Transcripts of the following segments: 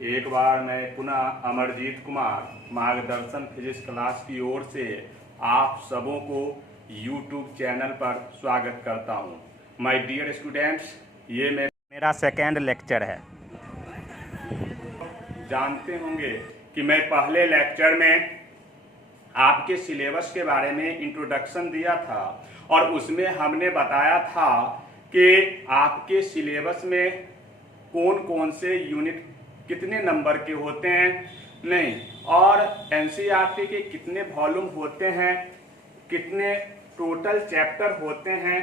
एक बार मैं पुनः अमरजीत कुमार मार्गदर्शन फिजिक्स क्लास की ओर से आप सबों को YouTube चैनल पर स्वागत करता हूं। माय डियर स्टूडेंट्स, ये मेरा सेकेंड लेक्चर है। जानते होंगे कि मैं पहले लेक्चर में आपके सिलेबस के बारे में इंट्रोडक्शन दिया था और उसमें हमने बताया था कि आपके सिलेबस में कौन कौन से यूनिट कितने नंबर के होते हैं नहीं, और एनसीईआरटी के कितने वॉल्यूम होते हैं, कितने टोटल चैप्टर होते हैं,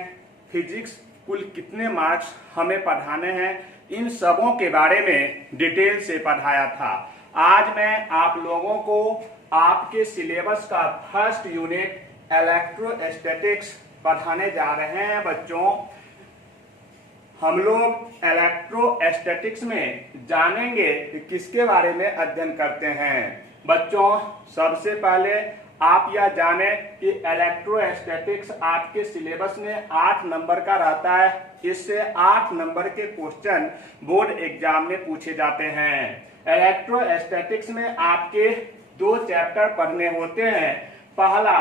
फिजिक्स कुल कितने मार्क्स हमें पढ़ाने हैं, इन सबों के बारे में डिटेल से पढ़ाया था। आज मैं आप लोगों को आपके सिलेबस का फर्स्ट यूनिट इलेक्ट्रोस्टैटिक्स पढ़ाने जा रहे हैं। बच्चों, हम लोग इलेक्ट्रोस्टैटिक्स में जानेंगे कि किसके बारे में अध्ययन करते हैं। बच्चों, सबसे पहले आप यह जाने कि इलेक्ट्रोस्टैटिक्स आपके सिलेबस में 8 नंबर का रहता है। इससे 8 नंबर के क्वेश्चन बोर्ड एग्जाम में पूछे जाते हैं। इलेक्ट्रोस्टैटिक्स में आपके 2 चैप्टर पढ़ने होते हैं। पहला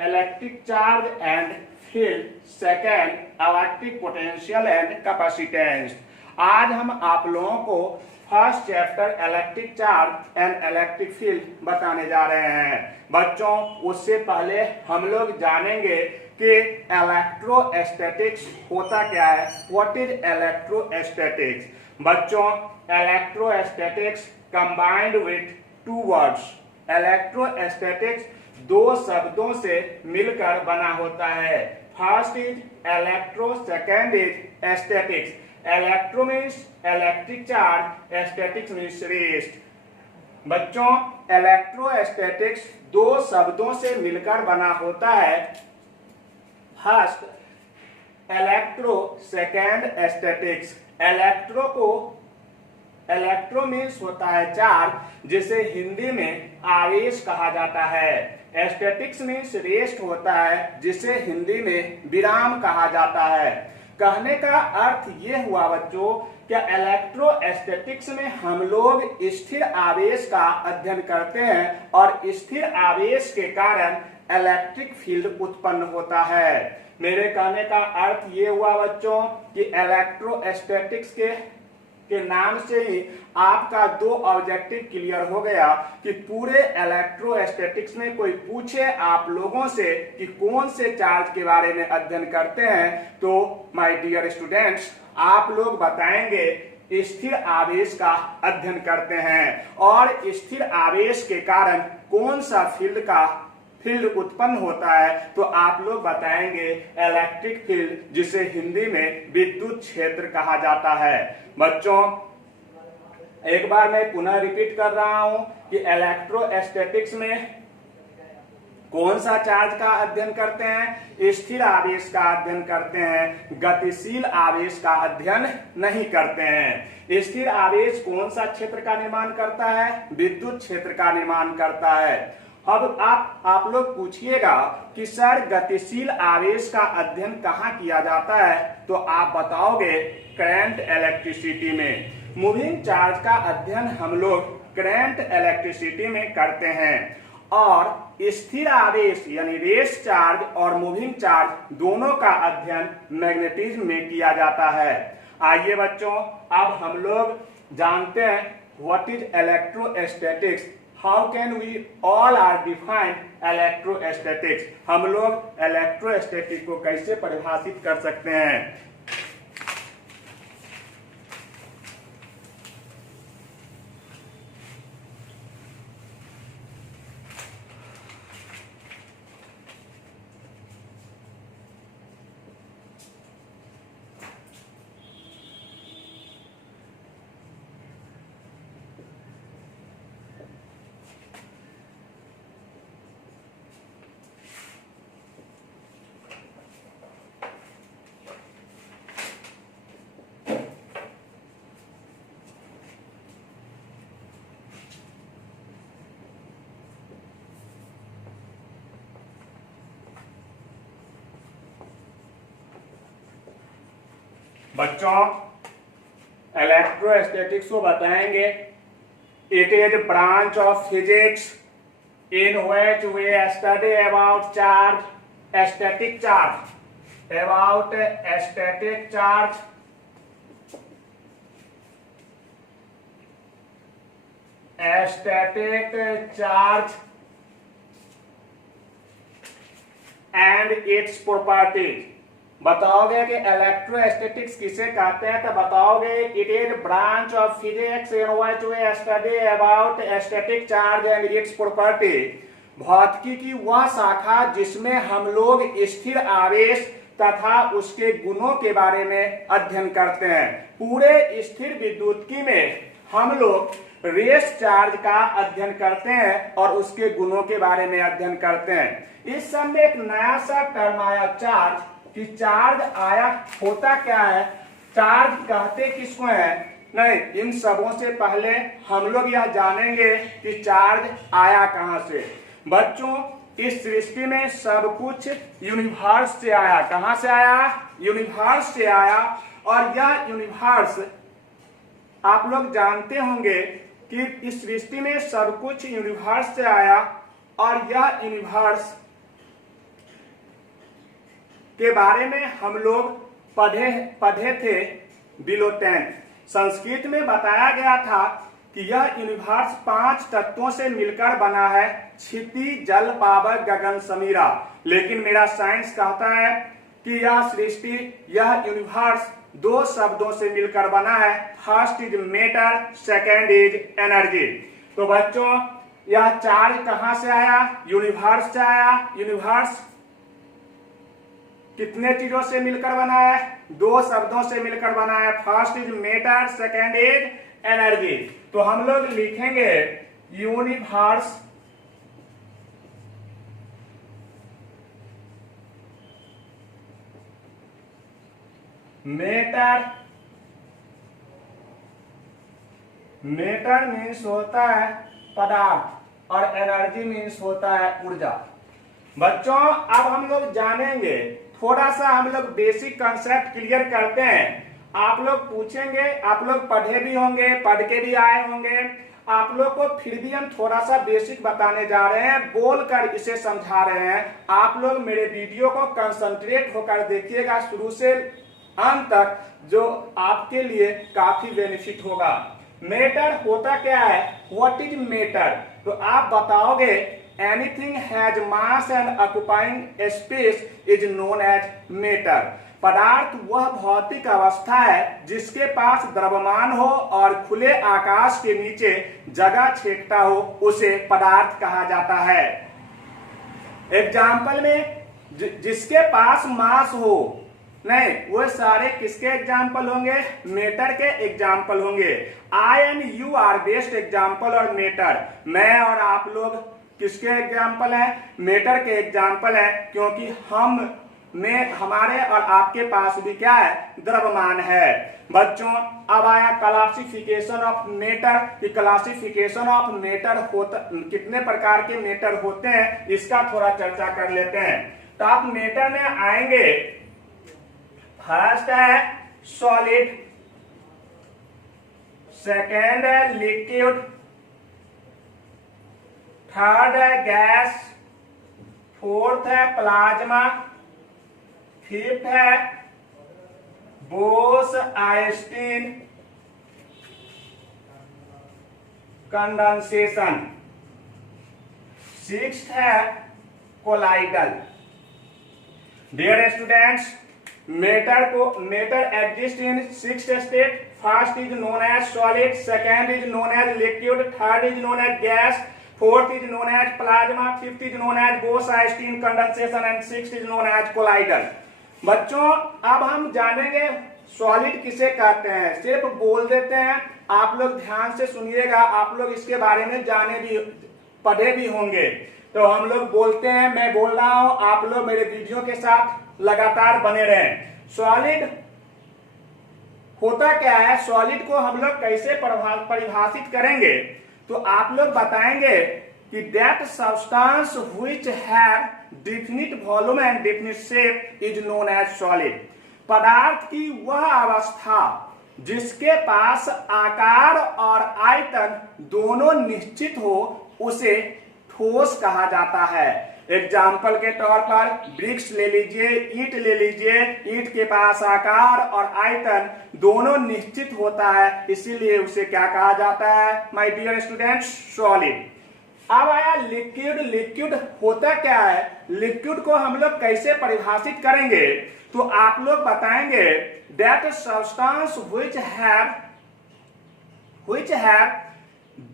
electric charge and field, second electric potential and capacitance. आज हम आप लोगों को first chapter electric charge and electric field बताने जा रहे हैं। बच्चों, उससे पहले हम लोग जानेंगे कि इलेक्ट्रोस्टैटिक्स होता क्या है। What is electrostatics? बच्चों, electrostatics combined with 2 words. Electrostatics 2 शब्दों से मिलकर बना होता है। First is electro, second is statics. Electro means electric charge, statics means rest. बच्चों, इलेक्ट्रोस्टैटिक्स 2 शब्दों से मिलकर बना होता है। First electro, second statics. Electro means होता है चार्ज, जिसे हिंदी में आवेश कहा जाता है। स्टैटिक्स मीन्स रेस्ट होता है, जिसे हिंदी में विराम कहा जाता है। कहने का अर्थ ये हुआ बच्चों कि इलेक्ट्रोस्टैटिक्स में हम लोग स्थिर आवेश का अध्ययन करते हैं और स्थिर आवेश के कारण इलेक्ट्रिक फील्ड उत्पन्न होता है। मेरे कहने का अर्थ ये हुआ बच्चों कि इलेक्ट्रोस्टैटिक्स के नाम से ही आपका 2 ऑब्जेक्टिव क्लियर हो गया कि पूरे इलेक्ट्रोस्टैटिक्स में कोई पूछे आप लोगों से कि कौन से चार्ज के बारे में अध्ययन करते हैं, तो माय डियर स्टूडेंट्स, आप लोग बताएंगे स्थिर आवेश का अध्ययन करते हैं और स्थिर आवेश के कारण कौन सा फील्ड उत्पन्न होता है, तो आप लोग बताएंगे इलेक्ट्रिक फील्ड, जिसे हिंदी में विद्युत क्षेत्र कहा जाता है। बच्चों, एक बार मैं पुनः रिपीट कर रहा हूं कि इलेक्ट्रोस्टैटिक्स में कौन सा चार्ज का अध्ययन करते हैं? स्थिर आवेश का अध्ययन करते हैं, गतिशील आवेश का अध्ययन नहीं करते हैं। स्थिर आवेश कौन सा क्षेत्र का निर्माण करता है? विद्युत क्षेत्र का निर्माण करता है। अब आप लोग पूछिएगा कि सर गतिशील आवेश का अध्ययन कहाँ किया जाता है, तो आप बताओगे करंट इलेक्ट्रिसिटी में। मूविंग चार्ज का अध्ययन हम लोग करंट इलेक्ट्रिसिटी में करते हैं और स्थिर आवेश यानी रेस्ट चार्ज और मूविंग चार्ज दोनों का अध्ययन मैग्नेटिज्म में किया जाता है। आइए बच्चों, अब हम लोग जानते हैं what is electrostatics. How can we all are define electrostatics. हम लोग इलेक्ट्रोस्टैटिक को कैसे परिभाषित कर सकते हैं? बच्चों, इलेक्ट्रोस्टैटिक्स को बताएंगे। It is branch of physics in which we study about charge, static charge, about static charge, and its properties। बताओगे कि इलेक्ट्रोस्टैटिक्स किसे कहते हैं, तो बताओगे it is branch of physics in which we study about static charge and its property. भौतिकी की वह शाखा जिसमें हम लोग स्थिर आवेश तथा उसके गुणों के बारे में अध्ययन करते हैं। पूरे स्थिर विद्युतिकी में हम लोग रेस चार्ज का अध्ययन करते हैं और उसके गुणों के बारे में अध्ययन करते हैं। इस समय एक नया सा टर्म आया चार्ज, कि चार्ज आया होता क्या है, चार्ज कहते किसको है। नहीं, इन सबों से पहले हम लोग यह जानेंगे कि चार्ज आया कहां से। बच्चों, इस सृष्टि में सब कुछ यूनिवर्स से आया। कहां से आया? यूनिवर्स से आया। और यह यूनिवर्स आप लोग जानते होंगे कि इस सृष्टि में सब कुछ यूनिवर्स से आया। और यह यूनिवर्स के बारे में हम लोग पढ़े थे बिलो 10। संस्कृत में बताया गया था कि यह यूनिवर्स 5 तत्वों से मिलकर बना है, क्षिति, जल, पावक, गगन, समीरा। लेकिन मेरा साइंस कहता है कि यह सृष्टि, यह यूनिवर्स 2 शब्दों से मिलकर बना है। First is matter, second is energy. तो बच्चों, यह चार्ज कहां से आया? यूनिवर्स से आया। यूनिवर्स कितने चीजों से मिलकर बना है? 2 शब्दों से मिलकर बना है। First is matter, second is energy. तो हम लोग लिखेंगे यूनिवर्स मैटर, मैटर मीन्स होता है पदार्थ और एनर्जी मीन्स होता है ऊर्जा। बच्चों, अब हम लोग जानेंगे, थोड़ा सा हम लोग बेसिक कंसेप्ट क्लियर करते हैं। आप लोग पूछेंगे, आप लोग पढ़े भी होंगे, पढ़ के भी आए होंगे, आप लोग को फिर भी हम थोड़ा सा बेसिक बताने जा रहे हैं, बोलकर इसे समझा रहे हैं। आप लोग मेरे वीडियो को कंसंट्रेट होकर देखिएगा शुरू से अंत तक, जो आपके लिए काफी बेनिफिट होगा। मैटर होता क्या है? What is matter? तो आप बताओगे anything has mass and occupying space is known as matter. पदार्थ वह भौतिक अवस्था है जिसके पास द्रव्यमान हो और खुले आकाश के नीचे जगह छेदता हो, उसे पदार्थ कहा जाता है। एग्जाम्पल में जिसके पास मास हो, नहीं, वो सारे किसके एग्जाम्पल होंगे? मैटर के एग्जाम्पल होंगे। I and you are best example और मैटर। मैं और आप लोग किसके एग्जाम्पल हैं? मैटर के एग्जाम्पल हैं, क्योंकि हम में हमारे और आपके पास भी क्या है? द्रव्यमान है। बच्चों, अब आया क्लासिफिकेशन ऑफ मैटर। कि क्लासिफिकेशन ऑफ मैटर होता, कितने प्रकार के मैटर होते हैं, इसका थोड़ा चर्चा कर लेते हैं। तो आप मैटर में आएंगे, फर्स्ट है सॉलिड, सेकेंड है लिक्विड, थर्ड है गैस, फोर्थ है प्लाज्मा, फिफ्थ है बोस-आइंस्टीन कंडेंसेशन, सिक्स्थ है colloidal. Dear students, matter exist in 6 state. First is known as solid, second is known as liquid, third is known as gas, fourth is known as plasma, fifth is known as Bose Einstein condensation and sixth is known as colloidal. बच्चों, अब हम जानेंगे solid किसे कहते हैं। सिर्फ बोल देते हैं, आप लोग ध्यान से सुनिएगा, आप लोग इसके बारे में जाने भी, पढ़े भी होंगे। तो हम लोग बोलते हैं, मैं बोल रहा हूं, आप लोग मेरे वीडियो के साथ लगातार बने रहें। सॉलिड होता क्या है? सॉलिड को हम लोग कैसे परिभाषित करेंगे? तो आप लोग बताएंगे कि that substance which have definite volume and definite shape is known as solid. पदार्थ की वह अवस्था जिसके पास आकार और आयतन दोनों निश्चित हो उसे ठोस कहा जाता है। एग्जाम्पल के तौर पर ब्रिक्स ले लीजिए, ईंट ले लीजिए। ईंट के पास आकार और आयतन दोनों निश्चित होता है, इसीलिए उसे क्या कहा जाता है माय डियर स्टूडेंट्स? सॉलिड। अब आया लिक्विड। लिक्विड होता क्या है? लिक्विड को हम लोग कैसे परिभाषित करेंगे? तो आप लोग बताएंगे that substance which have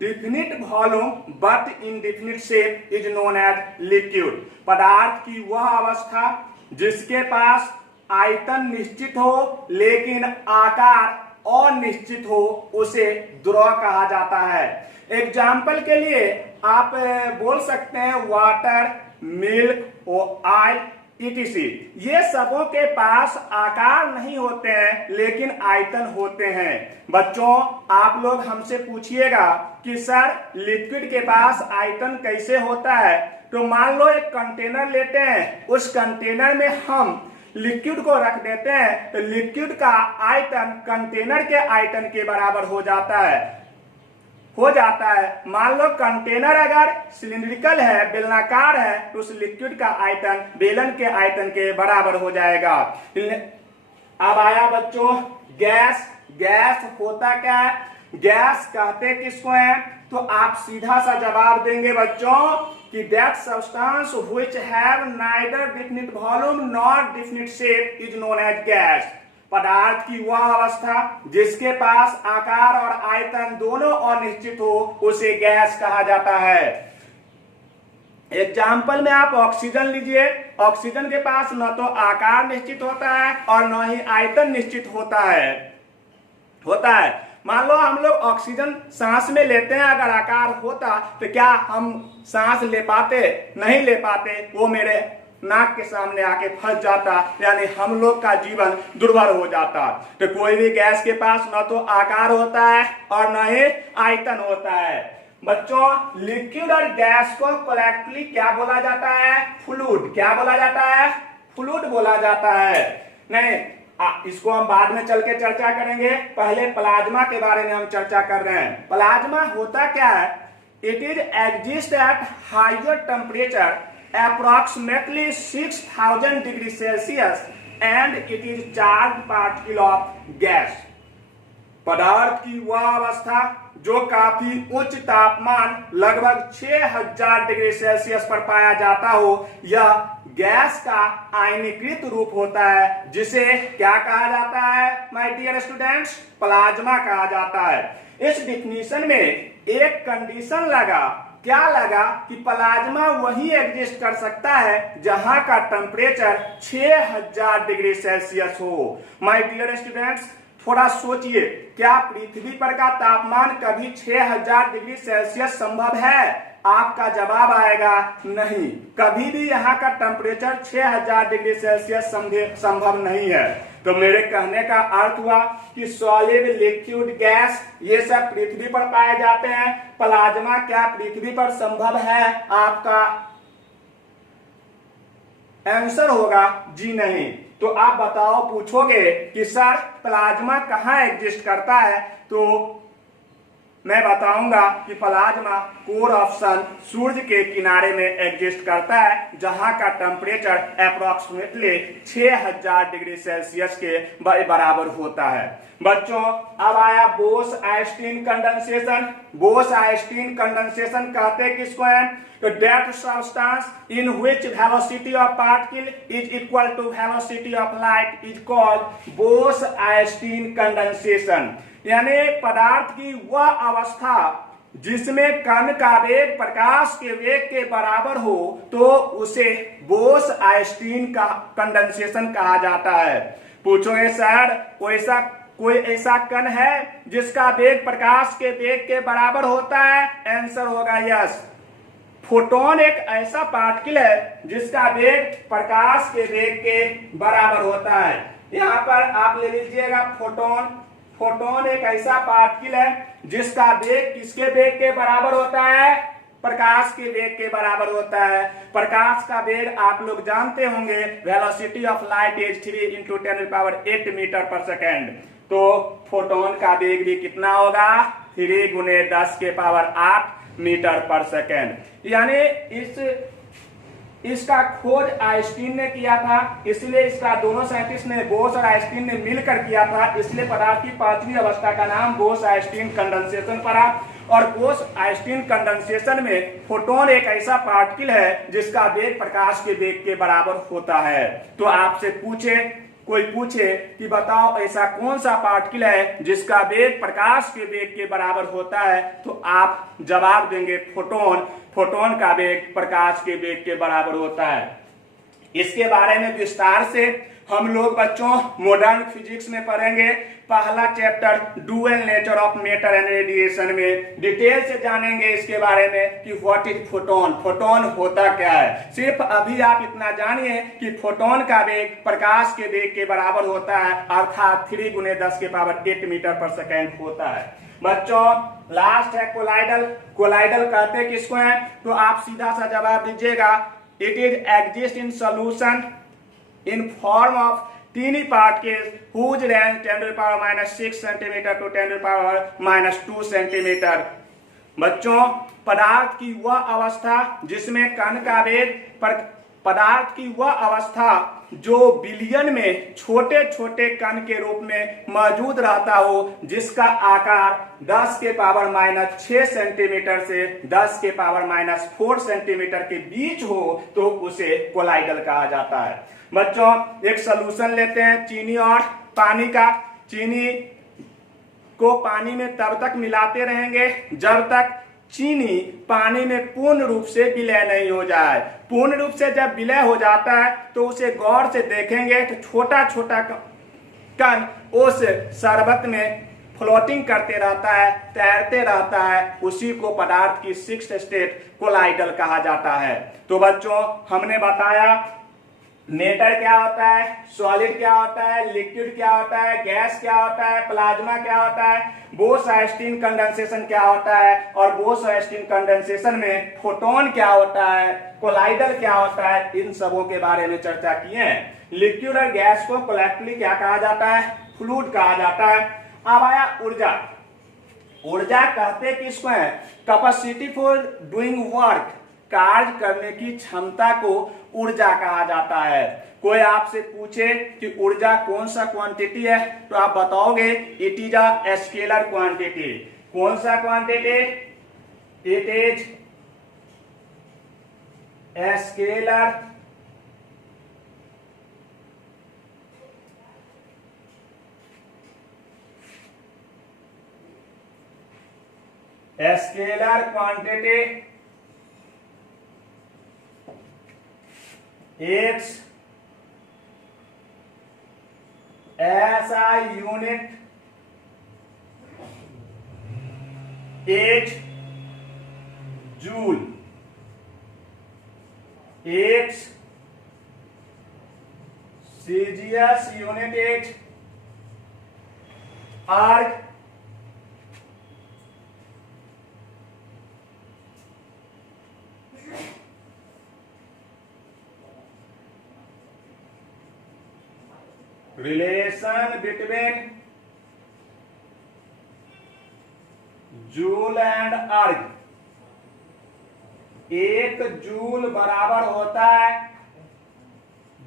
definite volume but indefinite shape is known as liquid। पदार्थ की वह अवस्था जिसके पास आयतन निश्चित हो लेकिन आकार अनिश्चित हो उसे द्रव कहा जाता है। एग्जाम्पल के लिए आप बोल सकते हैं वाटर, मिल्क और ऑयल etc। ये सबों के पास आकार नहीं होते हैं लेकिन आयतन होते हैं। बच्चों आप लोग हमसे पूछिएगा कि सर लिक्विड के पास आयतन कैसे होता है? तो मान लो एक कंटेनर लेते हैं, उस कंटेनर में हम लिक्विड को रख देते हैं, तो लिक्विड का आयतन कंटेनर के आयतन के बराबर हो जाता है। मान लो कंटेनर अगर सिलिंड्रिकल है, बेलनाकार है, तो उस लिक्विड का आयतन बेलन के आयतन के बराबर हो जाएगा। अब आया बच्चों गैस। गैस होता क्या है? गैस कहते किसको है? तो आप सीधा सा जवाब देंगे बच्चों कि that substance which have neither definite volume nor definite shape is known as gas. पदार्थ की वह अवस्था जिसके पास आकार और आयतन दोनों अनिश्चित हो उसे गैस कहा जाता है। एग्जाम्पल में आप ऑक्सीजन लीजिए। ऑक्सीजन के पास न तो आकार निश्चित होता है और न ही आयतन निश्चित होता है। मान लो हम लोग ऑक्सीजन सांस में लेते हैं, अगर आकार होता तो क्या हम सांस ले पाते? नहीं ले पाते, वो मेरे नाक के सामने आके फंस जाता, यानी हम लोग का जीवन दुर्भर हो जाता। तो कोई भी गैस के पास न तो आकार होता है और न ही आयतन होता है। बच्चों लिक्विड और गैस को कलेक्टिवली क्या बोला जाता है? फ्लूइड। क्या बोला जाता है? फ्लूइड बोला जाता है। नहीं, इसको हम बाद में चल के चर्चा करेंगे, पहले प्लाज्मा के बारे में हम चर्चा कर रहे हैं। प्लाज्मा होता क्या है? It is exist at higher temperature approximately 6000 degree Celsius and it is charged particle of gas। पदार्थ की वह अवस्था जो काफी उच्च तापमान लगभग 6000 डिग्री सेल्सियस पर पाया जाता हो, यह गैस का आयनीकृत रूप होता है, जिसे क्या कहा जाता है माय डियर स्टूडेंट्स? प्लाज्मा कहा जाता है। इस डिफिनीशन में एक कंडीशन लगा। क्या लगा? कि प्लाज्मा वही एग्जिस्ट कर सकता है जहां का टेम्परेचर 6000 डिग्री सेल्सियस हो। माय डियर स्टूडेंट्स थोड़ा सोचिए, क्या पृथ्वी पर का तापमान कभी 6000 डिग्री सेल्सियस संभव है? आपका जवाब आएगा नहीं, कभी भी यहाँ का टेम्परेचर 6000 डिग्री सेल्सियस संभव नहीं है। तो मेरे कहने का अर्थ हुआ कि सॉलिड, लिक्विड, गैस ये सब पृथ्वी पर पाए जाते हैं। प्लाज्मा क्या पृथ्वी पर संभव है? आपका आंसर होगा जी नहीं। तो आप बताओ, पूछोगे कि सर प्लाज्मा कहाँ एग्जिस्ट करता है, तो मैं बताऊंगा कि प्लाज्मा कोर ऑफ सन, सूर्य के किनारे में एग्जिस्ट करता है, जहां का टेम्परेचर अप्रोक्सीमेटली 6000 डिग्री सेल्सियस के बराबर होता है। बच्चों अब आया बोस-आइंस्टीन कंडेंसेशन। बोस-आइंस्टीन कंडेंसेशन कहते किसको है? तो that substance in which velocity of particle is equal to velocity of light is called Bose Einstein condensation. यानी पदार्थ की वह अवस्था जिसमें कण का वेग प्रकाश के वेग के बराबर हो, तो उसे बोस-आइंस्टीन का कंडेंसेशन कहा जाता है। पूछोगे सर कोई ऐसा कण है जिसका वेग प्रकाश के वेग के बराबर होता है? आंसर होगा यस। फोटोन एक ऐसा पार्टिकल है जिसका वेग प्रकाश के वेग के बराबर होता है। यहाँ पर आप ले लीजिएगा फोटोन। फोटोन एक ऐसा पार्टिकल है जिसका वेग किसके वेग के बराबर होता है? प्रकाश के वेग के बराबर होता है। प्रकाश का वेग आप लोग जानते होंगे, velocity of light is 3 × 10⁸ metre per second. तो फोटोन का वेग भी कितना होगा, 3 × 10⁸ मीटर पर सेकेंड। यानी इसका खोज आइंस्टीन ने किया था, इसलिए इसका दोनों साइंटिस्ट ने, बोस और आइंस्टीन ने मिलकर किया था, इसलिए पदार्थ की पांचवी अवस्था का नाम बोस आइंस्टीन कंडेंसेशन पड़ा। और बोस आइंस्टीन कंडेंसेशन में फोटोन एक ऐसा पार्टिकल है जिसका वेग प्रकाश के वेग के बराबर होता है। तो आपसे कोई पूछे कि बताओ ऐसा कौन सा पार्टिकल है जिसका वेग प्रकाश के वेग के बराबर होता है, तो आप जवाब देंगे फोटोन। फोटोन का वेग प्रकाश के वेग के बराबर होता है। इसके बारे में विस्तार से हम लोग बच्चों मॉडर्न फिजिक्स में पढ़ेंगे। पहला chapter dual nature of matter and radiation में डिटेल से जानेंगे इसके बारे में कि व्हाट इज फोटोन, फोटोन होता क्या है। सिर्फ अभी आप इतना जानिए कि फोटोन का वेग प्रकाश के वेग के बराबर होता है, अर्थात 3 × 10⁸ मीटर पर सेकेंड होता है। बच्चों लास्ट है कोलाइडल। कोलाइडल कहते किसको है, तो आप सीधा सा जवाब दीजिएगा, it is exist in solution in form of teeny particles whose range 10⁻⁻6 cm to 10⁻⁻2 cm। बच्चों पदार्थ की वह अवस्था जिसमें कण का वेग, पदार्थ की वह अवस्था जो बिलियन में छोटे छोटे कण के रूप में मौजूद रहता हो, जिसका आकार 10⁻⁻6 सेंटीमीटर से 10⁻⁻4 सेंटीमीटर के बीच हो, तो उसे कोलाइडल कहा जाता है। बच्चों एक सॉल्यूशन लेते हैं चीनी और पानी का। चीनी को पानी में तब तक मिलाते रहेंगे जब तक चीनी पानी में पूर्ण रूप से विलय नहीं हो जाए। पूर्ण रूप से जब विलय हो जाता है तो उसे गौर से देखेंगे तो छोटा छोटा कण उस शरबत में फ्लोटिंग करते रहता है, तैरते रहता है। उसी को पदार्थ की 6th स्टेट कोलाइडल कहा जाता है। तो बच्चों हमने बताया मैटर क्या होता है, सॉलिड क्या होता है, लिक्विड क्या होता है, गैस क्या होता है, प्लाज्मा क्या होता है, बोस आइंस्टीन कंडेंसेशन क्या होता है, और बोस आइंस्टीन कंडेंसेशन में फोटोन क्या होता है, कोलाइडल क्या होता है, इन सबों के बारे में चर्चा किए हैं। लिक्विड और गैस को कलेक्टिवली क्या कहा जाता है, फ्लूइड कहा जाता है। अब आया ऊर्जा। ऊर्जा कहते किसको है, कैपेसिटी फॉर डूइंग वर्क, कार्य करने की क्षमता को ऊर्जा कहा जाता है। कोई आपसे पूछे कि ऊर्जा कौन सा क्वांटिटी है, तो आप बताओगे it is a scalar quantity. कौन सा quantity, it is scalar quantity. It's SI unit is joule. Its CGS unit is arc. Relation between joule and अर्ग। 1 जूल बराबर होता है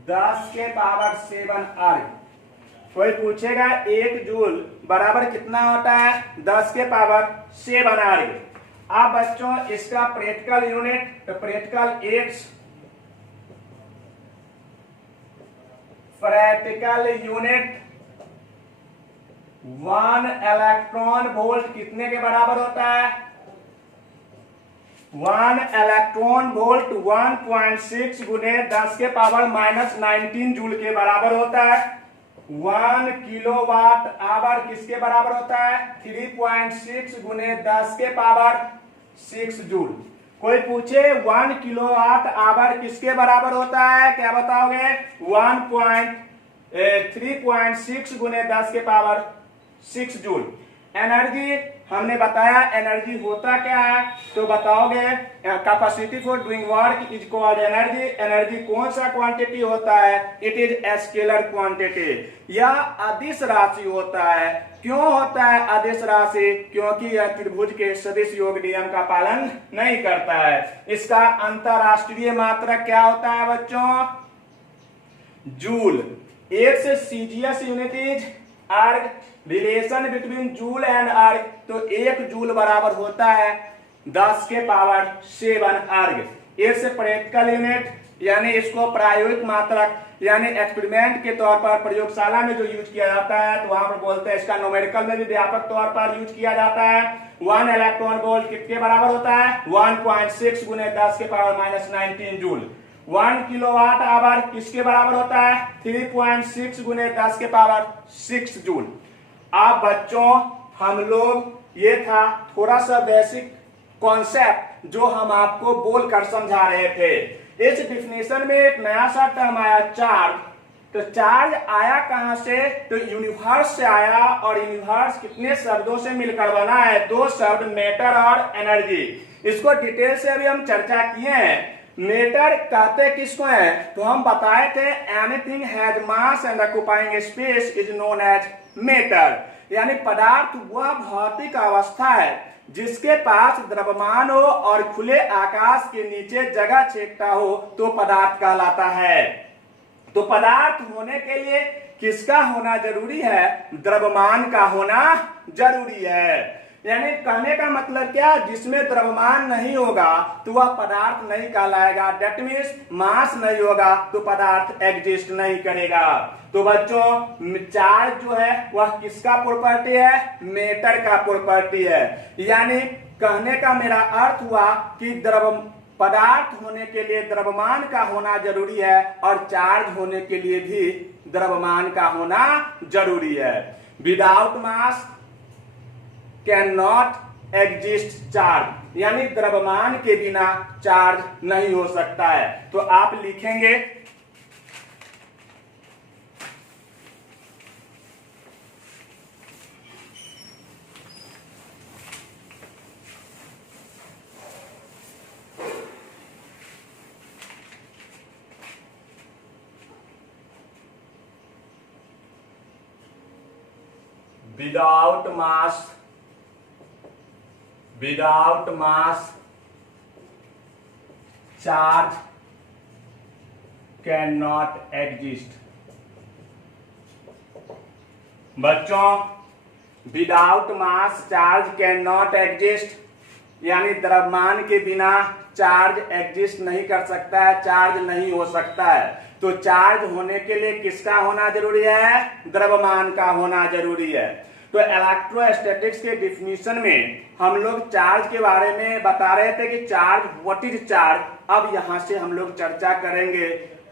10⁷ अर्ग। कोई पूछेगा 1 जूल बराबर कितना होता है, 10⁷ अर्ग। अब बच्चों इसका प्रैक्टिकल यूनिट, तो प्रैक्टिकल यूनिट 1 इलेक्ट्रॉन वोल्ट कितने के बराबर होता है, 1 इलेक्ट्रॉन वोल्ट 1.6 × 10⁻⁻19 जूल के बराबर होता है। 1 किलोवाट आवर किसके बराबर होता है, 3.6 × 10⁻6 जूल। कोई पूछे 1 किलोवाट आवर किसके बराबर होता है, क्या बताओगे, 3.6 × 10⁻6 जूल। एनर्जी हमने बताया, एनर्जी होता क्या है तो बताओगे, capacity for doing work is called energy. Energy कौन सा क्वांटिटी होता है? It is a scalar quantity, यह अदिश राशि होता है। क्यों होता है अदिश राशि? क्योंकि यह त्रिभुज के सदिश योग नियम का पालन नहीं करता है। इसका अंतरराष्ट्रीय मात्रक क्या होता है बच्चों? Joule. its CGS unit is अर्ग। रिलेशन बिटवीन जूल एंड अर्ग, तो 1 जूल बराबर होता है 10 के पावर 7 अर्ग। इट्स प्रैक्टिकल यूनिट, यानी इसको प्रायोगिक मात्रक यानी एक्सपेरिमेंट के तौर पर प्रयोगशाला में जो यूज किया जाता है तो वहां पर बोलते हैं। इसका न्यूमेरिकल में भी व्यापक तौर पर यूज किया जाता है। 1 इलेक्ट्रॉन वोल्ट कितने बराबर होता है? 1.6 गुने 10 के पावर -19 जूल। 1 किलोवाट आवर किसके बराबर होता है? 3.6 गुने 10 के पावर 6 जूल। अब बच्चों हम लोग ये था थोड़ा सा बेसिक कॉन्सेप्ट जो हम आपको बोलकर समझा रहे थे। इस डिफिनेशन में एक नया सा टर्म आया, चार्ज। तो चार्ज आया कहां से? तो यूनिवर्स से आया, और यूनिवर्स कितने शब्दों से मिलकर बना है? 2 शब्द, मैटर और एनर्जी। इसको डिटेल से अभी हम चर्चा किए हैं। मैटर कहते किसको है? तो हम बताए थे anything has mass and occupying space is known as matter, यानी पदार्थ वह भौतिक अवस्था है जिसके पास द्रव्यमान हो और खुले आकाश के नीचे जगह छेदता हो तो पदार्थ कहलाता है। तो पदार्थ होने के लिए किसका होना जरूरी है? द्रव्यमान का होना जरूरी है। यानी कहने का मतलब क्या? जिसमें द्रव्यमान नहीं होगा तो वह पदार्थ नहीं कहलाएगा। दैट मीन्स मास नहीं होगा तो पदार्थ एग्जिस्ट नहीं करेगा। तो बच्चों चार्ज जो है वह किसका प्रॉपर्टी है? मैटर का प्रॉपर्टी है। यानी कहने का मेरा अर्थ हुआ कि पदार्थ होने के लिए द्रव्यमान का होना जरूरी है और चार्ज होने के लिए भी द्रव्यमान का होना जरूरी है। Without mass can not exist charge, यानी द्रव्यमान के बिना चार्ज नहीं हो सकता है। तो आप लिखेंगे without mass charge cannot exist। बच्चों without mass charge can not exist, यानी द्रव्यमान के बिना चार्ज एग्जिस्ट नहीं कर सकता है, चार्ज नहीं हो सकता है। तो चार्ज होने के लिए किसका होना जरूरी है? द्रव्यमान का होना जरूरी है। तो इलेक्ट्रोस्टैटिक्स के डिफिनीशन में हम लोग चार्ज के बारे में बता रहे थे कि चार्ज, व्हाट इज चार्ज। अब यहां से हम लोग चर्चा करेंगे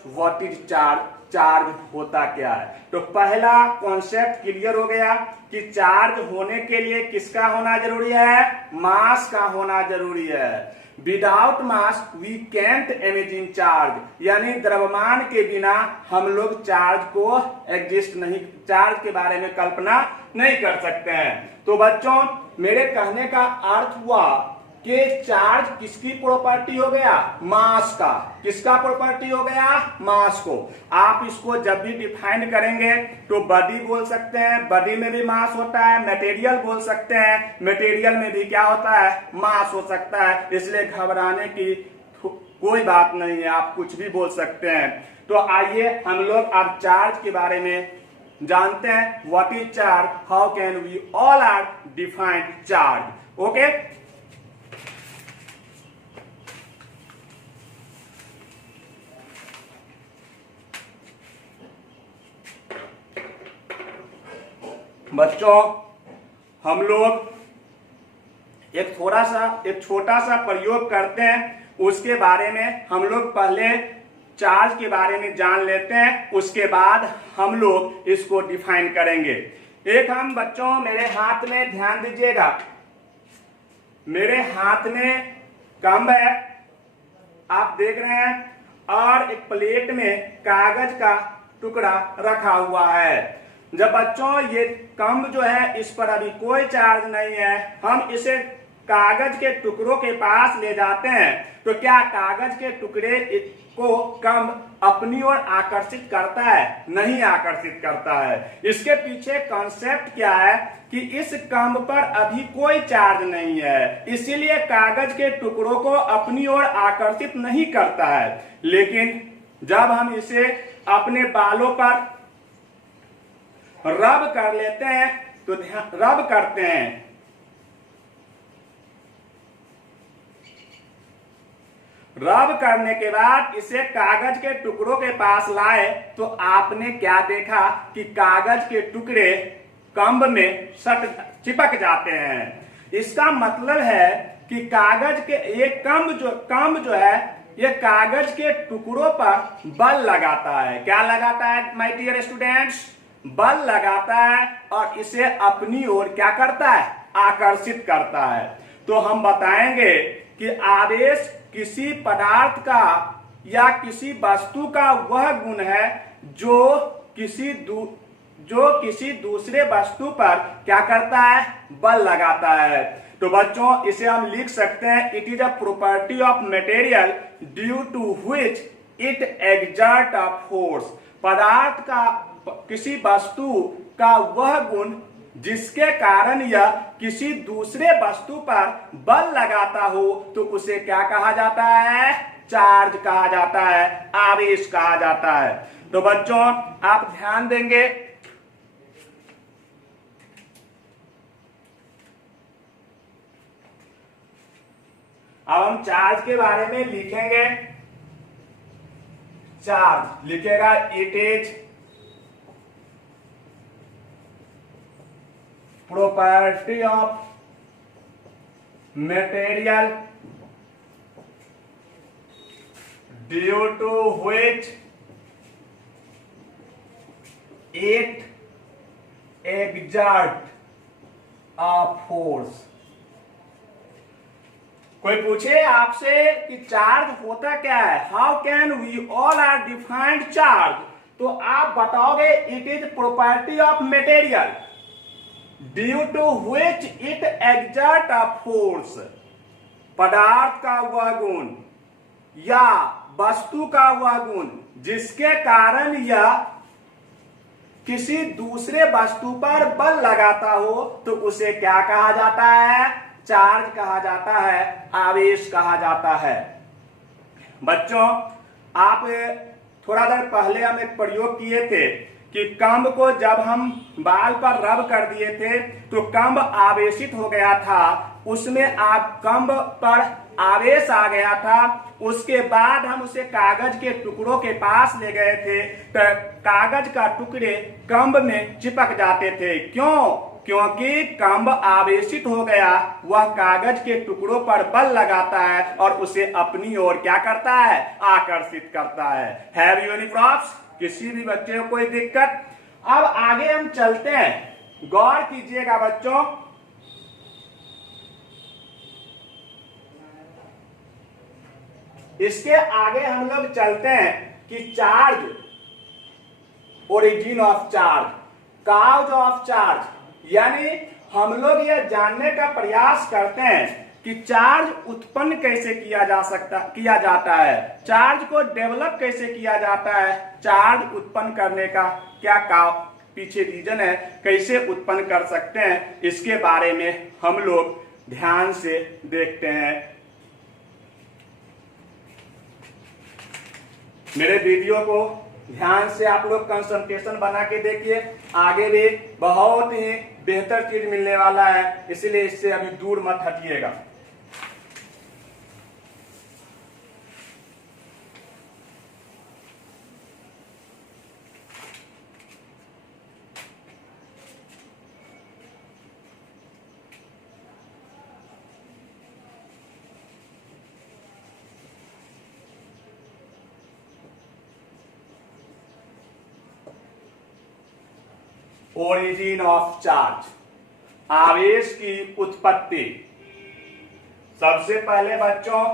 व्हाट इज चार्ज, चार्ज होता क्या है। तो पहला कॉन्सेप्ट क्लियर हो गया कि चार्ज होने के लिए किसका होना जरूरी है? मास का होना जरूरी है। Without mass we can't imagine charge, यानी द्रव्यमान के बिना हम लोग चार्ज को एग्जिस्ट नहीं, चार्ज के बारे में कल्पना नहीं कर सकते हैं। तो बच्चों मेरे कहने का अर्थ हुआ कि चार्ज किसकी प्रॉपर्टी हो गया? मास का। किसका प्रॉपर्टी हो गया? मास को। आप इसको जब भी डिफाइन करेंगे तो बॉडी बोल सकते हैं, बॉडी में भी मास होता है। मटेरियल बोल सकते हैं, मटेरियल में भी क्या होता है? मास हो सकता है। इसलिए घबराने की कोई बात नहीं है, आप कुछ भी बोल सकते हैं। तो आइए हम लोग अब चार्ज के बारे में जानते हैं। What is charge, how can we all are define charge. Okay, बच्चों हम लोग एक छोटा सा प्रयोग करते हैं, उसके बारे में हम लोग पहले चार्ज के बारे में जान लेते हैं, उसके बाद हम लोग इसको डिफाइन करेंगे। एक हम बच्चों मेरे हाथ में ध्यान दीजिएगा, मेरे हाथ में कम्ब है, आप देख रहे हैं, और एक प्लेट में कागज का टुकड़ा रखा हुआ है। जब बच्चों ये कम जो है इस पर अभी कोई चार्ज नहीं है, हम इसे कागज के टुकड़ों के पास ले जाते हैं तो क्या कागज के टुकड़े को कम अपनी ओर आकर्षित करता है? नहीं आकर्षित करता है। इसके पीछे कॉन्सेप्ट क्या है कि इस कम पर अभी कोई चार्ज नहीं है, इसीलिए कागज के टुकड़ों को अपनी ओर आकर्षित नहीं करता है। लेकिन जब हम इसे अपने बालों पर रब कर लेते हैं तो रब करते हैं, रब करने के बाद इसे कागज के टुकड़ों के पास लाए तो आपने क्या देखा कि कागज के टुकड़े कंब में चिपक जाते हैं। इसका मतलब है कि कागज के ये कंब जो है ये कागज के टुकड़ों पर बल लगाता है। क्या लगाता है माय डियर स्टूडेंट्स? बल लगाता है और इसे अपनी ओर क्या करता है? आकर्षित करता है। तो हम बताएंगे कि आवेश किसी पदार्थ का या किसी वस्तु का वह गुण है जो किसी दूसरे वस्तु पर क्या करता है? बल लगाता है। तो बच्चों इसे हम लिख सकते हैं, it is a property of material due to which it exert a force. पदार्थ का, किसी वस्तु का वह गुण जिसके कारण यह किसी दूसरे वस्तु पर बल लगाता हो तो उसे क्या कहा जाता है? चार्ज कहा जाता है, आवेश कहा जाता है। तो बच्चों आप ध्यान देंगे, अब हम चार्ज के बारे में लिखेंगे। चार्ज लिखेगा it is property of material due to which it exert a force। कोई पूछे आपसे कि चार्ज होता क्या है? How can we all are defined charge, तो आप बताओगे it is property of material due to which it exert a force. पदार्थ का वह गुण या वस्तु का वह गुण जिसके कारण यह किसी दूसरे वस्तु पर बल लगाता हो तो उसे क्या कहा जाता है? चार्ज कहा जाता है, आवेश कहा जाता है। बच्चों आप थोड़ा देर पहले हम एक प्रयोग किए थे कि कंब को जब हम बाल पर रब कर दिए थे तो कंब आवेशित हो गया था, उसमें आप कंब पर आवेश आ गया था। उसके बाद हम उसे कागज के टुकड़ों के पास ले गए थे तो कागज का टुकड़े कंब में चिपक जाते थे। क्यों? क्योंकि कंब आवेशित हो गया, वह कागज के टुकड़ों पर बल लगाता है और उसे अपनी ओर क्या करता है? आकर्षित करता है। Have you any problems? किसी भी बच्चे को कोई दिक्कत? अब आगे हम चलते हैं, गौर कीजिएगा बच्चों। इसके आगे हम लोग चलते हैं कि charge, origin of charge, cause of charge, यानी हम लोग यह जानने का प्रयास करते हैं कि चार्ज उत्पन्न कैसे किया जाता है, चार्ज को डेवलप कैसे किया जाता है, चार्ज उत्पन्न करने का क्या पीछे रीजन है, कैसे उत्पन्न कर सकते हैं, इसके बारे में हम लोग ध्यान से देखते हैं। मेरे वीडियो को ध्यान से आप लोग कंसंट्रेशन बना के देखिए, आगे भी बहुत ही बेहतर चीज मिलने वाला है, इसलिए इससे अभी दूर मत हटिएगा। ओरिजिन ऑफ चार्ज, आवेश की उत्पत्ति। सबसे पहले बच्चों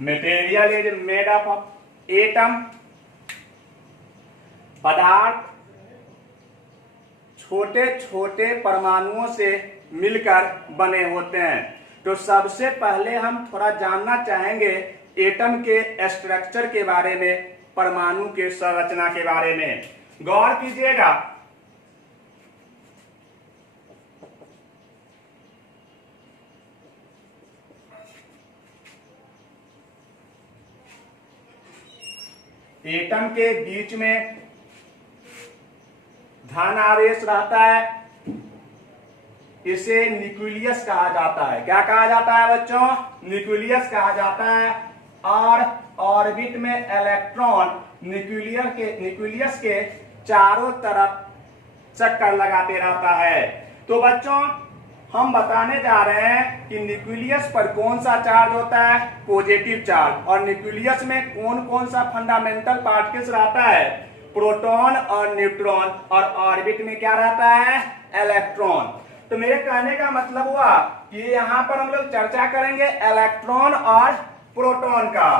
material is made up of atom, पदार्थ छोटे छोटे परमाणुओं से मिलकर बने होते हैं। तो सबसे पहले हम थोड़ा जानना चाहेंगे एटम के स्ट्रक्चर के बारे में, परमाणु के संरचना के बारे में। गौर कीजिएगा, एटम के बीच में धन आवेश रहता है, इसे न्यूक्लियस कहा जाता है। क्या कहा जाता है बच्चों? न्यूक्लियस कहा जाता है। और ऑर्बिट में इलेक्ट्रॉन न्यूक्लियस के चारों तरफ चक्कर लगाते रहता है। तो बच्चों हम बताने जा रहे हैं कि न्यूक्लियस पर कौन सा चार्ज होता है? Positive charge. और न्यूक्लियस में कौन कौन सा फंडामेंटल पार्टिकल्स रहता है? प्रोटॉन और न्यूट्रॉन। और ऑर्बिट में क्या रहता है? इलेक्ट्रॉन। तो मेरे कहने का मतलब हुआ कि यहाँ पर हम लोग चर्चा करेंगे इलेक्ट्रॉन और प्रोटॉन का।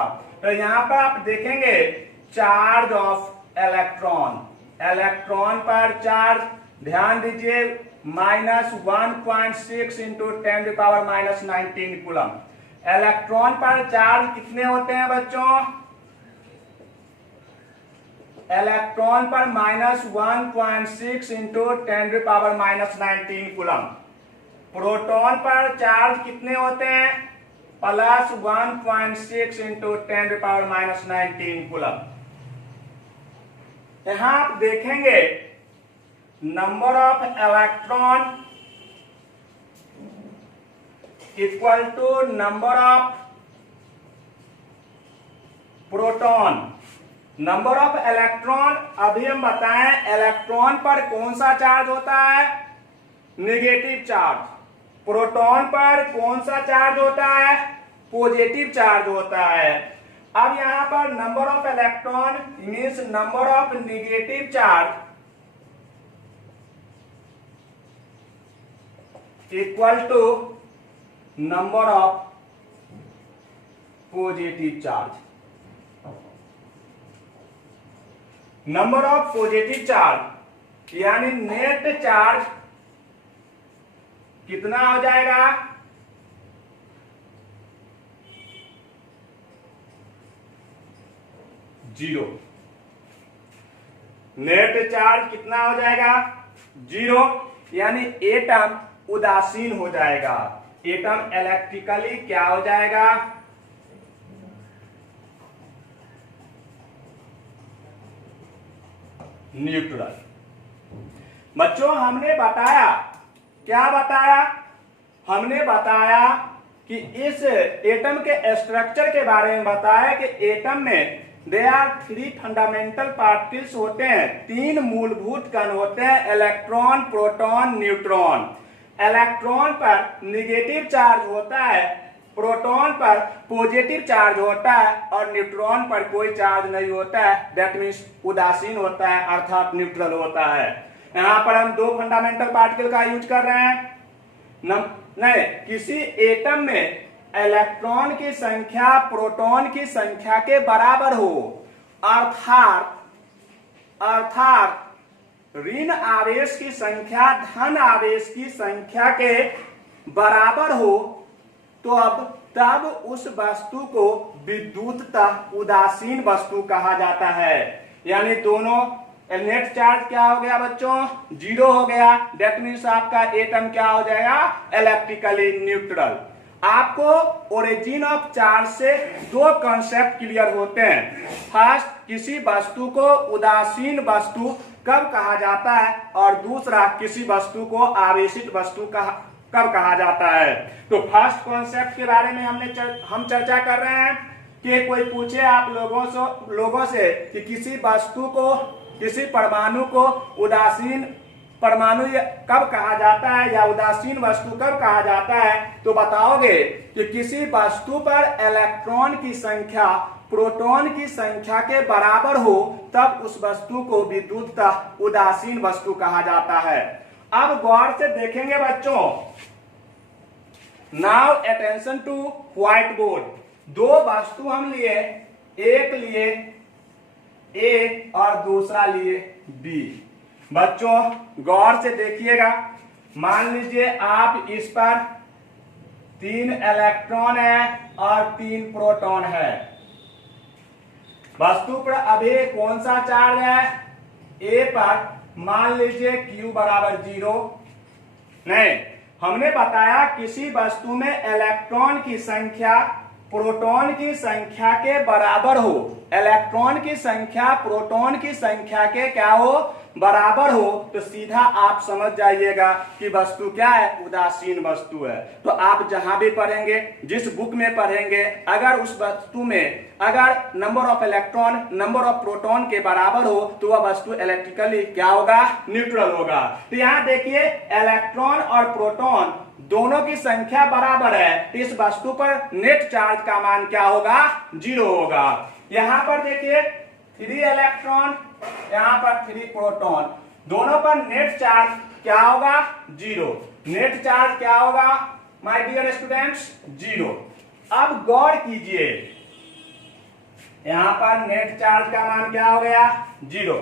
तो यहाँ पर आप देखेंगे चार्ज ऑफ इलेक्ट्रॉन, इलेक्ट्रॉन पर चार्ज ध्यान दीजिए -1.6 इंटू 10⁻⁻19 कूलम। इलेक्ट्रॉन पर चार्ज कितने होते हैं बच्चों? इलेक्ट्रॉन पर -1.6 इंटू 10⁻⁻19 कूलम। प्रोटॉन पर चार्ज कितने होते हैं? +1.6 इंटू 10⁻⁻19 कूलम। यहां आप देखेंगे number of electron equal to number of proton. Number of electron, अभी हम बताएं इलेक्ट्रॉन पर कौन सा चार्ज होता है? Negative charge. प्रोटॉन पर कौन सा चार्ज होता है? पॉजिटिव चार्ज होता है। अब यहां पर number of electron means number of negative charge equal to number of positive charge. Number of positive charge यानी नेट चार्ज कितना हो जाएगा? जीरो। नेट चार्ज कितना हो जाएगा? जीरो। यानी एटम उदासीन हो जाएगा। एटम इलेक्ट्रिकली क्या हो जाएगा? न्यूट्रल। बच्चों हमने बताया, क्या बताया? हमने बताया कि इस एटम के स्ट्रक्चर के बारे में बताया कि एटम में दे आर 3 फंडामेंटल पार्टिकल्स होते हैं, 3 मूलभूत कण होते हैं, इलेक्ट्रॉन, प्रोटॉन, न्यूट्रॉन। इलेक्ट्रॉन पर नेगेटिव चार्ज होता है, प्रोटॉन पर पॉजिटिव चार्ज होता है और न्यूट्रॉन पर कोई चार्ज नहीं होता है। दैट मीन्स उदासीन होता है अर्थात न्यूट्रल होता है। यहाँ पर हम 2 फंडामेंटल पार्टिकल का यूज कर रहे हैं। नहीं, किसी एटम में इलेक्ट्रॉन की संख्या प्रोटॉन की संख्या के बराबर हो, अर्थात ऋण आवेश की संख्या धन आवेश की संख्या के बराबर हो, तो तब उस वस्तु को विद्युततः उदासीन वस्तु कहा जाता है। यानी दोनों नेट चार्ज क्या हो गया बच्चों? जीरो हो गया। दैट मीन्स आपका एटम क्या हो जाएगा? Electrically neutral. आपको ओरिजिन ऑफ चार्ज से 2 कॉन्सेप्ट क्लियर होते हैं। फर्स्ट, किसी वस्तु को उदासीन वस्तु कब कहा जाता है, और दूसरा किसी वस्तु को आवेशित वस्तु कब कहा जाता है। तो फर्स्ट कॉन्सेप्ट के बारे में हम चर्चा कर रहे हैं कि कोई पूछे आप लोगों से कि किसी वस्तु को, किसी परमाणु को उदासीन परमाणु कब कहा जाता है या उदासीन वस्तु कब कहा जाता है, तो बताओगे कि किसी वस्तु पर इलेक्ट्रॉन की संख्या प्रोटॉन की संख्या के बराबर हो, तब उस वस्तु को विद्युततः उदासीन वस्तु कहा जाता है। अब गौर से देखेंगे बच्चों, now attention to white board. दो वस्तु हम लिए, एक लिए ए और दूसरा लिए बी। बच्चों गौर से देखिएगा, मान लीजिए आप इस पर 3 इलेक्ट्रॉन है और 3 प्रोटॉन है। वस्तु पर अभी कौन सा चार्ज है? ए पर मान लीजिए Q बराबर 0। नहीं, हमने बताया किसी वस्तु में इलेक्ट्रॉन की संख्या प्रोटॉन की संख्या के बराबर हो, इलेक्ट्रॉन की संख्या प्रोटॉन की संख्या के क्या हो? बराबर हो, तो सीधा आप समझ जाइएगा कि वस्तु क्या है? उदासीन वस्तु है। तो आप जहां भी पढ़ेंगे, जिस बुक में पढ़ेंगे, अगर उस वस्तु में अगर number of electron number of proton के बराबर हो तो वह वस्तु इलेक्ट्रिकली क्या होगा? न्यूट्रल होगा। तो यहाँ देखिए इलेक्ट्रॉन और प्रोटॉन दोनों की संख्या बराबर है, तो इस वस्तु पर नेट चार्ज का मान क्या होगा? 0 होगा। यहाँ पर देखिए 3 इलेक्ट्रॉन, यहाँ पर 3 प्रोटॉन, दोनों पर नेट चार्ज क्या होगा? 0। नेट चार्ज क्या होगा माय डियर स्टूडेंट्स? 0। अब गौर कीजिए, यहाँ पर नेट चार्ज का मान क्या हो गया? 0।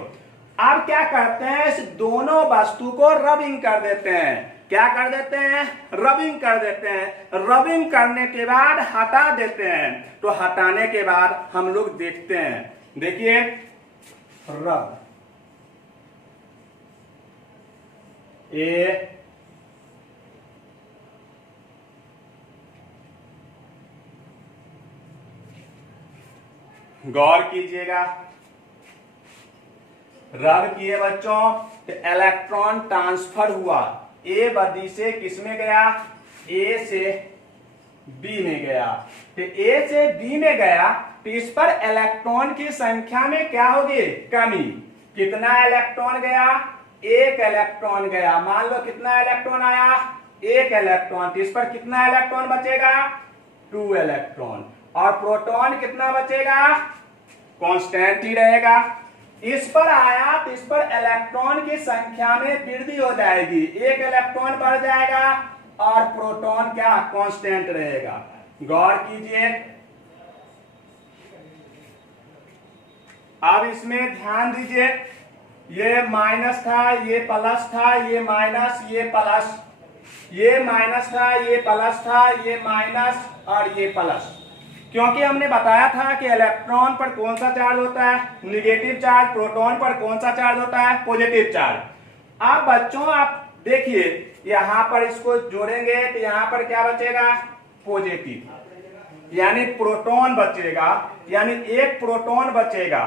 अब क्या करते हैं? इस दोनों वस्तु को रबिंग कर देते हैं। क्या कर देते हैं? रबिंग कर देते हैं। रबिंग करने के बाद हटा देते हैं। तो हटाने के बाद हम लोग देखते हैं, देखिए रब ए गौर कीजिएगा, रब किए बच्चों तो इलेक्ट्रॉन ट्रांसफर हुआ, ए बदी से किसमें गया? ए से बी में गया। तो ए से बी में गया तो इस पर इलेक्ट्रॉन की संख्या में क्या होगी? कमी। कितना इलेक्ट्रॉन गया? 1 इलेक्ट्रॉन गया। मान लो कितना इलेक्ट्रॉन आया? 1 इलेक्ट्रॉन। तो इस पर कितना इलेक्ट्रॉन बचेगा? 2 इलेक्ट्रॉन। और प्रोटॉन कितना बचेगा? कांस्टेंट ही रहेगा। इस पर आया तो इस पर इलेक्ट्रॉन की संख्या में वृद्धि हो जाएगी, 1 इलेक्ट्रॉन बढ़ जाएगा और प्रोटॉन क्या? कांस्टेंट रहेगा। गौर कीजिए, अब इसमें ध्यान दीजिए, ये माइनस था, ये प्लस था, ये माइनस, ये प्लस, ये माइनस था, ये प्लस था, ये माइनस और ये प्लस। क्योंकि हमने बताया था कि इलेक्ट्रॉन पर कौन सा चार्ज होता है? Negative charge. प्रोटॉन पर कौन सा चार्ज होता है? Positive charge. अब बच्चों आप देखिए, यहां पर इसको जोड़ेंगे तो यहां पर क्या बचेगा? पॉजिटिव, यानी प्रोटॉन बचेगा, यानी 1 प्रोटॉन बचेगा।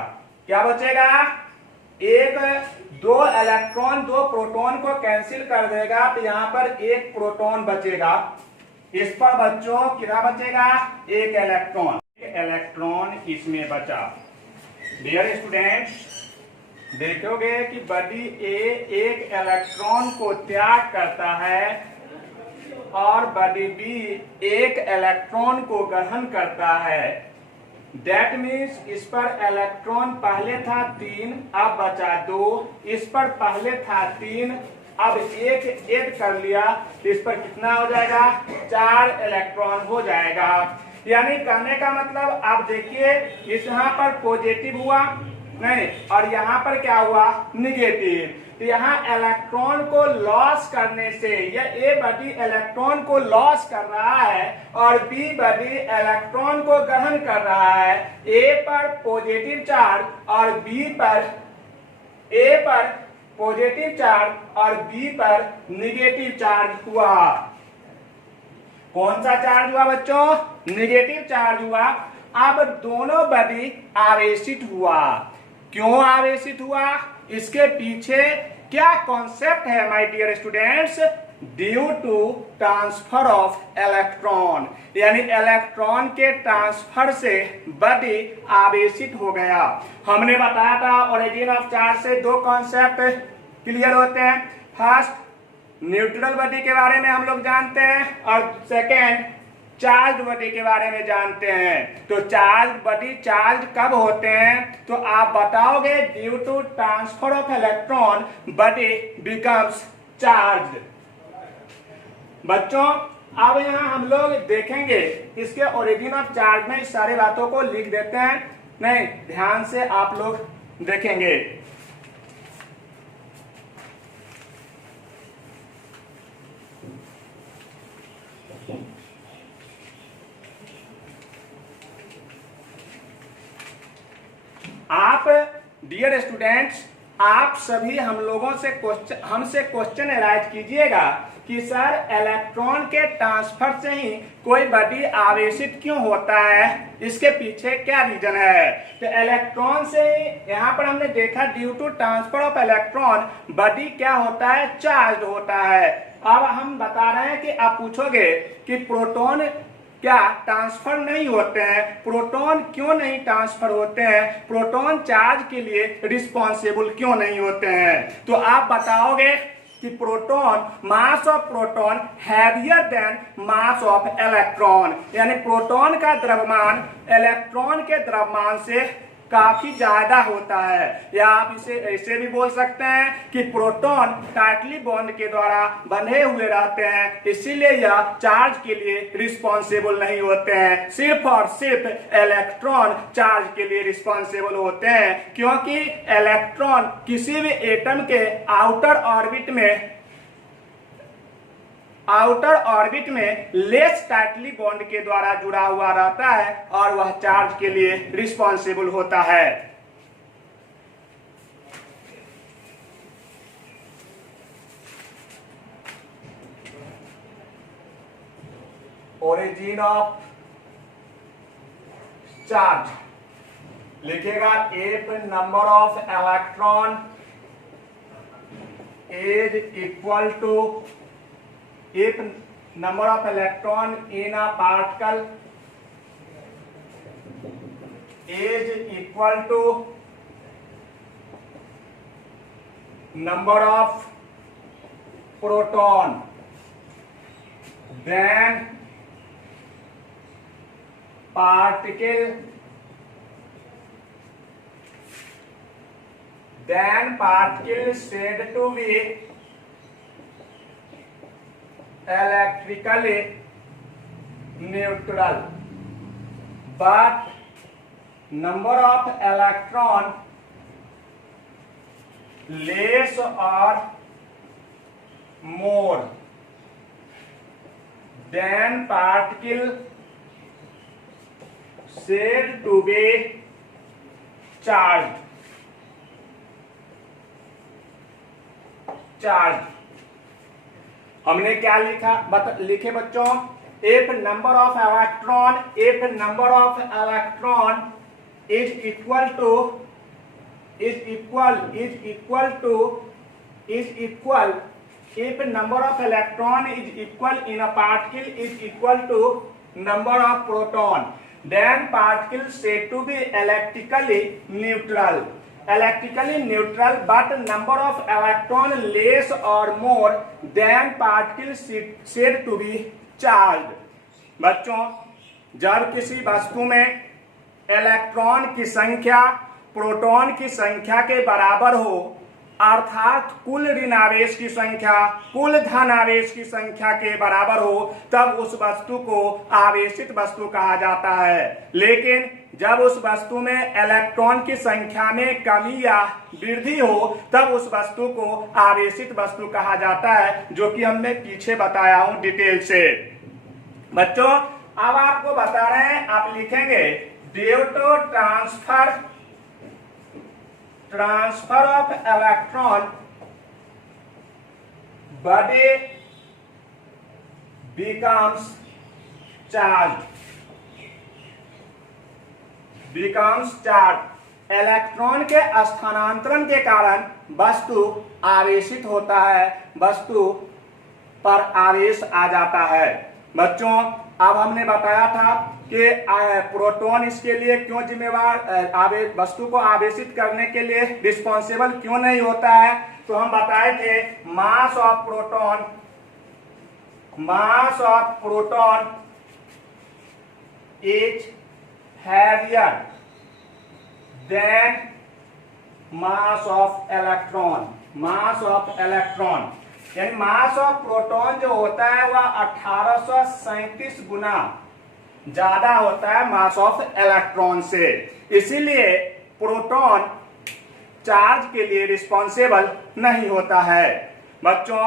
क्या बचेगा? 2 इलेक्ट्रॉन 2 प्रोटॉन को कैंसिल कर देगा तो यहां पर 1 प्रोटॉन बचेगा। इस पर बच्चों क्या बचेगा? 1 इलेक्ट्रॉन। 1 इलेक्ट्रॉन इसमें बचा। डियर स्टूडेंट्स, देखोगे कि बॉडी ए 1 इलेक्ट्रॉन को त्याग करता है और बॉडी बी 1 इलेक्ट्रॉन को ग्रहण करता है। दैट मीन्स इस पर इलेक्ट्रॉन पहले था 3, अब बचा 2। इस पर पहले था 3, अब 1 ऐड कर लिया तो इस पर कितना हो जाएगा? 4 इलेक्ट्रॉन हो जाएगा। यानी कहने का मतलब आप देखिए, इस यहाँ पर पॉजिटिव हुआ नहीं और यहाँ पर क्या हुआ? निगेटिव। तो यहाँ इलेक्ट्रॉन को लॉस करने से, यह ए बॉडी इलेक्ट्रॉन को लॉस कर रहा है और बी बॉडी इलेक्ट्रॉन को ग्रहण कर रहा है। ए पर पॉजिटिव चार्ज और बी पर, ए पर पॉजिटिव चार्ज और बी पर निगेटिव चार्ज हुआ। कौन सा चार्ज हुआ बच्चों? निगेटिव चार्ज हुआ। अब दोनों बॉडी आवेशित हुआ। क्यों आवेशित हुआ? इसके पीछे क्या कॉन्सेप्ट है my dear students? Due to transfer of electron, यानी इलेक्ट्रॉन के ट्रांसफर से बॉडी आवेशित हो गया। हमने बताया था ओरिजिन ऑफ चार्ज से 2 कॉन्सेप्ट क्लियर होते हैं। फर्स्ट, न्यूट्रल बॉडी के बारे में हम लोग जानते हैं और सेकेंड, चार्ज बॉडी के बारे में जानते हैं। तो चार्ज बॉडी चार्ज कब होते हैं? तो आप बताओगे due to transfer of electron body becomes charge. बच्चों अब यहाँ हम लोग देखेंगे इसके ओरिजिन ऑफ चार्ज में इस सारी बातों को लिख देते हैं, नहीं ध्यान से आप लोग देखेंगे। आप डियर स्टूडेंट्स, आप सभी हमसे क्वेश्चन एराइज कीजिएगा कि सर इलेक्ट्रॉन के ट्रांसफर से ही कोई बॉडी आवेशित क्यों होता है, इसके पीछे क्या रीजन है। तो इलेक्ट्रॉन से यहाँ पर हमने देखा due to transfer of electron body क्या होता है, चार्ज होता है। अब हम बता रहे हैं कि आप पूछोगे कि प्रोटॉन क्या ट्रांसफर नहीं होते हैं, प्रोटॉन क्यों नहीं ट्रांसफर होते हैं, प्रोटॉन चार्ज के लिए रिस्पॉन्सिबल क्यों नहीं होते हैं। तो आप बताओगे कि proton, mass of proton heavier then mass of electron, यानी प्रोटॉन का द्रव्यमान इलेक्ट्रॉन के द्रव्यमान से काफी ज्यादा होता है। या आप इसे ऐसे भी बोल सकते हैं कि प्रोटॉन टाइटली बॉन्ड के द्वारा बंधे हुए रहते हैं, इसीलिए यह चार्ज के लिए रिस्पॉन्सिबल नहीं होते हैं। सिर्फ और सिर्फ इलेक्ट्रॉन चार्ज के लिए रिस्पॉन्सिबल होते हैं, क्योंकि इलेक्ट्रॉन किसी भी एटम के आउटर ऑर्बिट में लेस टाइटली बॉन्ड के द्वारा जुड़ा हुआ रहता है और वह चार्ज के लिए रिस्पॉन्सिबल होता है। ओरिजिन ऑफ चार्ज लिखेगा if number of electron is equal to, if number of electron in a particle is equal to number of proton, then particle said to be electrically neutral, but number of electron less or more than particle said to be charged. हमने क्या लिखा, लिखे बच्चों, if number of electron is equal if number of electron is equal in a particle is equal to number of proton, then particle said to be electrically neutral, but number of electron less or more than particle said to be charged. बच्चों, जब किसी वस्तु में electron की संख्या proton की संख्या के बराबर हो, अर्थात कुल ऋण आवेश की संख्या कुल धन आवेश की संख्या के बराबर हो, तब उस वस्तु को आवेशित वस्तु कहा जाता है। लेकिन जब उस वस्तु में इलेक्ट्रॉन की संख्या में कमी या वृद्धि हो, तब उस वस्तु को आवेशित वस्तु कहा जाता है, जो कि हमने पीछे बताया हूं डिटेल से। बच्चों, अब आपको बता रहे हैं, आप लिखेंगे due to transfer of electron body becomes charged. Electron के स्थानांतरण के कारण वस्तु आवेशित होता है, वस्तु पर आवेश आ जाता है। बच्चों, अब हमने बताया था कि प्रोटॉन इसके लिए क्यों जिम्मेवार, वस्तु को आवेशित करने के लिए रिस्पॉन्सिबल क्यों नहीं होता है। तो हम बताए थे mass of proton is heavier then mass of electron. यानी मास ऑफ प्रोटॉन जो होता है वह 1837 गुना ज्यादा होता है मास ऑफ इलेक्ट्रॉन से। इसीलिए प्रोटॉन चार्ज के लिए रिस्पॉन्सिबल नहीं होता है। बच्चों,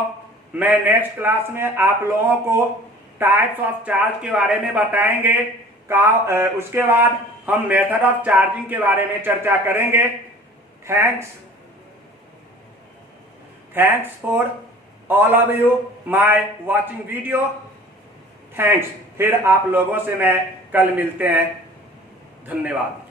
मैं नेक्स्ट क्लास में आप लोगों को टाइप्स ऑफ चार्ज के बारे में बताएंगे उसके बाद हम मेथड ऑफ चार्जिंग के बारे में चर्चा करेंगे। Thanks for all of you my watching video. Thanks. फिर आप लोगों से मैं कल मिलते हैं। धन्यवाद।